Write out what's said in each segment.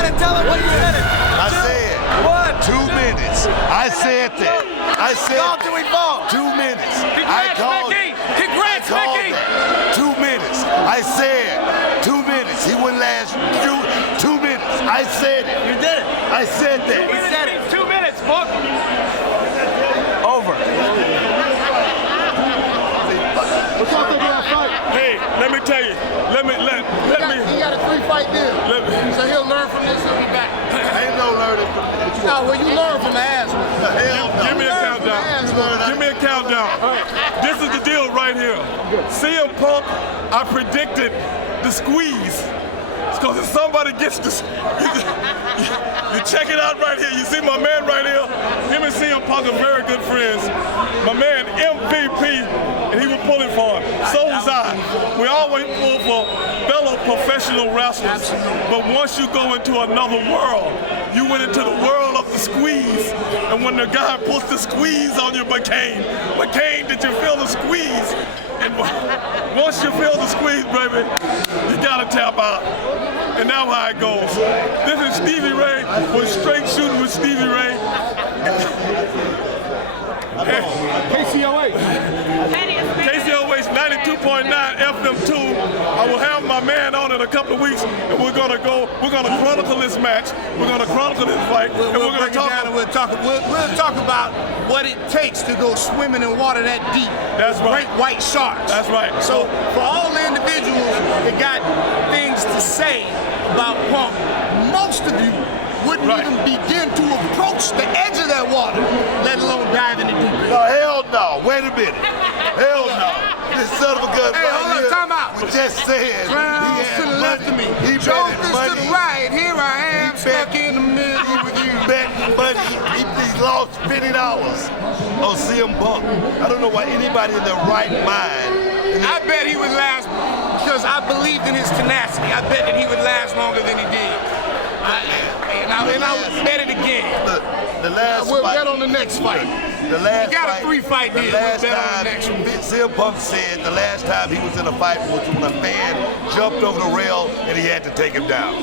gotta tell him what you said. I said. What? 2 minutes. I said that. I said. Call till we fall. 2 minutes. Congrats, Mickey. Congrats, Mickey. 2 minutes. I said 2 minutes. He wouldn't last 2 minutes. I said it. You did it. I said that. He said it. 2 minutes, Book. Over. What's y'all think of that fight? Hey, let me tell you. Let me. He got a 3-fight deal. So he'll learn from this. He'll be back. Ain't no learning from this. No, well, you learn from the ass. Give me a countdown. Give me a countdown. This is the deal right here. CM Punk, I predicted the squeeze. It's because if somebody gets this, you check it out right here. You see my man right here. Him and CM Punk are very good friends. My man MVP, and he was pulling for him. So was I. We always pull for fellow professional wrestlers. But once you go into another world, you went into the world of the squeeze. And when the guy puts the squeeze on you, McCain, did you feel the squeeze? And once you feel the squeeze, baby, you gotta tap out. And now how it goes. This is Stevie Ray with Straight Shooting with Stevie Ray. KCOH. KCOH 92.9 FM2. I will have my man on in a couple of weeks, and we're gonna chronicle this match. We're gonna chronicle this fight, and we're gonna talk. We'll talk about what it takes to go swimming in water that deep. That's right. Great white sharks. That's right. So for all the individuals that got things to say about Punk, most of you wouldn't even begin to approach the edge of that water, let alone dive in the deep end. No, hell no. Wait a minute. Hell no. This son of a gun Hey, hold on, time out. We just said Clowns to the left of me. Jokers to the right. Here I am, stuck in the middle with you. betting money. He lost $50 on CM Punk. I don't know why anybody in their right mind. I bet he would last because I believed in his tenacity. I bet that he would last longer than he did. And I would bet it again. The last we'll fight. bet on the next fight. The last he got fight, a 3-fight deal. The last we'll bet time, on the next one. CM Punk said the last time he was in a fight was when a fan jumped over the rail and he had to take him down.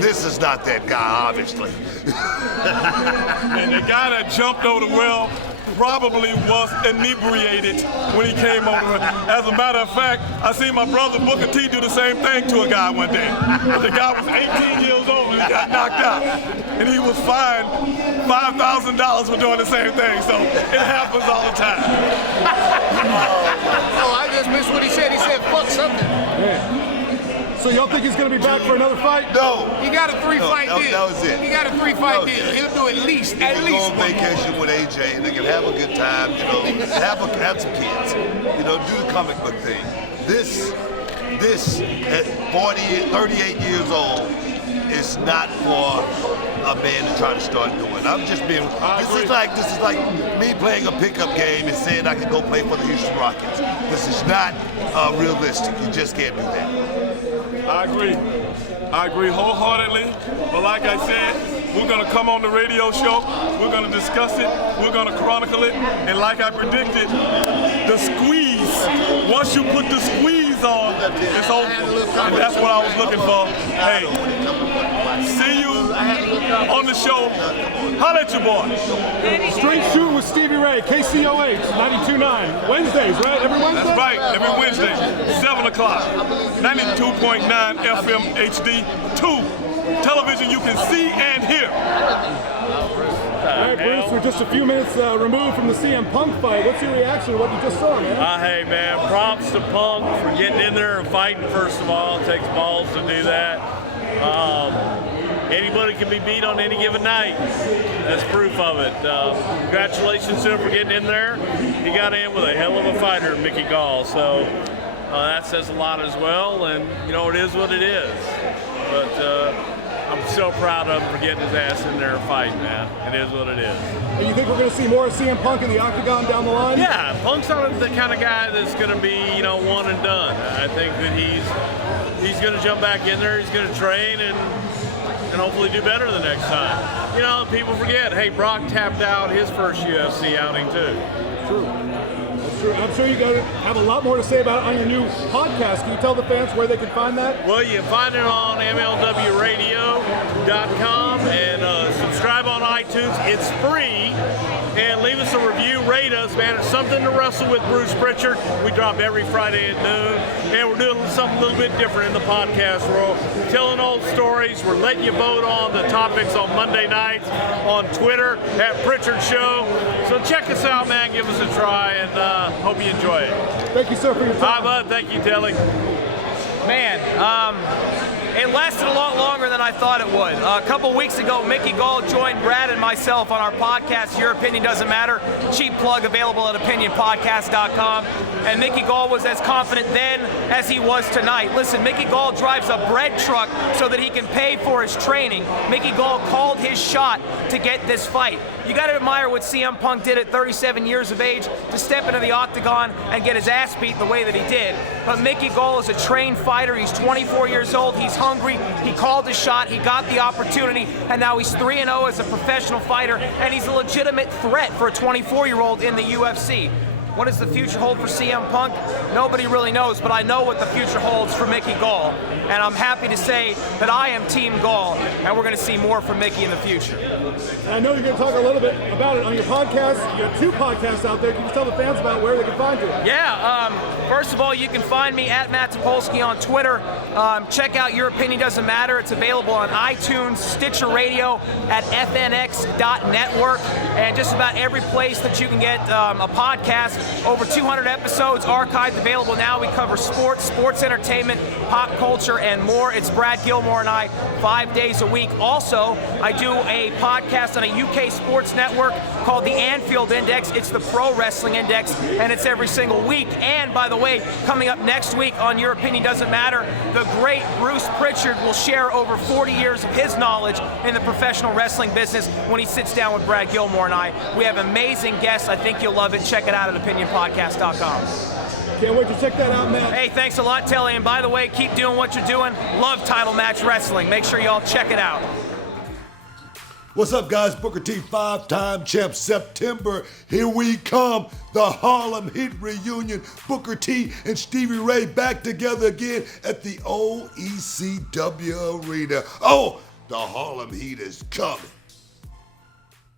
This is not that guy, obviously. And the guy that jumped over the rail probably was inebriated when he came over. As a matter of fact, I seen my brother Booker T do the same thing to a guy one day. The guy was 18 years old and he got knocked out. And he was fined $5,000 for doing the same thing. So it happens all the time. Oh, I just missed what he said. He said, fuck something. Yeah. So y'all think he's going to be back for another fight? No. He got a 3-fight deal. That was it. He got a 3-fight deal. He'll do at least He can go on vacation with AJ and they can have a good time, you know, have some kids, you know, do the comic book thing. This at 38 years old is not for a man to try to start doing. I'm just being, this is like me playing a pickup game and saying I can go play for the Houston Rockets. This is not realistic. You just can't do that. I agree wholeheartedly. But like I said, we're gonna come on the radio show, we're gonna discuss it, we're gonna chronicle it, and like I predicted, the squeeze, once you put the squeeze on, it's over. And that's what I was looking for. Hey, see you on the show. Holla at your boy. Straight Shooting with Stevie Ray, KCOH 92.9. Wednesdays, right? Every Wednesday? That's right, every Wednesday, 7 o'clock. 92.9 FM HD 2. Television you can see and hear. All right, Bruce, we're just a few minutes removed from the CM Punk fight. What's your reaction to what you just saw, man? Hey, man, props to Punk for getting in there and fighting, first of all. It takes balls to do that. Anybody can be beat on any given night. That's proof of it. Congratulations to him for getting in there. He got in with a hell of a fighter, Mickey Gall. So that says a lot as well. And, you know, it is what it is. But I'm so proud of him for getting his ass in there and fighting, man. It is what it is. And you think we're going to see more of CM Punk in the octagon down the line? Yeah, Punk's not the kind of guy that's going to be, you know, one and done. I think that he's going to jump back in there. He's going to train and hopefully do better the next time. You know, people forget, hey, Brock tapped out his first UFC outing too. True. That's I'm sure you have a lot more to say about it on your new podcast. Can you tell the fans where they can find that? Well, you can find it on MLWradio.com and subscribe on iTunes. It's free. And leave us a review, rate us, man. It's Something to Wrestle with Bruce Prichard. We drop every Friday at noon. And we're doing something a little bit different in the podcast world. Telling old stories. We're letting you vote on the topics on Monday nights on Twitter at Prichard Show. So check us out, man. Give us a try, and hope you enjoy it. Thank you, sir, for your time. Hi, bud. Thank you, Telly. Man, it lasted a lot longer than I thought it would. A couple weeks ago, Mickey Gall joined Brad and myself on our podcast, Your Opinion Doesn't Matter. Cheap plug available at opinionpodcast.com. And Mickey Gall was as confident then as he was tonight. Listen, Mickey Gall drives a bread truck so that he can pay for his training. Mickey Gall called his shot to get this fight. You got to admire what CM Punk did at 37 years of age to step into the octagon and get his ass beat the way that he did. But Mickey Gall is a trained fighter. He's 24 years old. He's hungry. He called his shot. He got the opportunity. And now he's 3-0 as a professional fighter. And he's a legitimate threat for a 24-year-old in the UFC. What does the future hold for CM Punk? Nobody really knows, but I know what the future holds for Mickey Gall. And I'm happy to say that I am Team Gall, and we're going to see more from Mickey in the future. And I know you're going to talk a little bit about it on your podcast. You have 2 podcasts out there. Can you tell the fans about where they can find you? Yeah, first of all, you can find me at Matt Topolski on Twitter. Check out Your Opinion Doesn't Matter. It's available on iTunes, Stitcher Radio, at fnx.network, and just about every place that you can get a podcast. Over 200 episodes archived, available now. We cover sports, sports entertainment, pop culture, and more. It's Brad Gilmore and I, 5 days a week. Also, I do a podcast on a UK sports network called the Anfield Index. It's the Pro Wrestling Index, and it's every single week. And by the way, coming up next week on Your Opinion Doesn't Matter, the great Bruce Prichard will share over 40 years of his knowledge in the professional wrestling business when he sits down with Brad Gilmore and I. We have amazing guests. I think you'll love it. Check it out at opinionpodcast.com. Can't wait to check that out, man. Hey, thanks a lot, Telly. And by the way, keep doing what you're doing. Love Title Match Wrestling. Make sure y'all check it out. What's up, guys? Booker T, 5-time champ. September, here we come. The Harlem Heat reunion. Booker T and Stevie Ray back together again at the old ECW arena. Oh, the Harlem Heat is coming.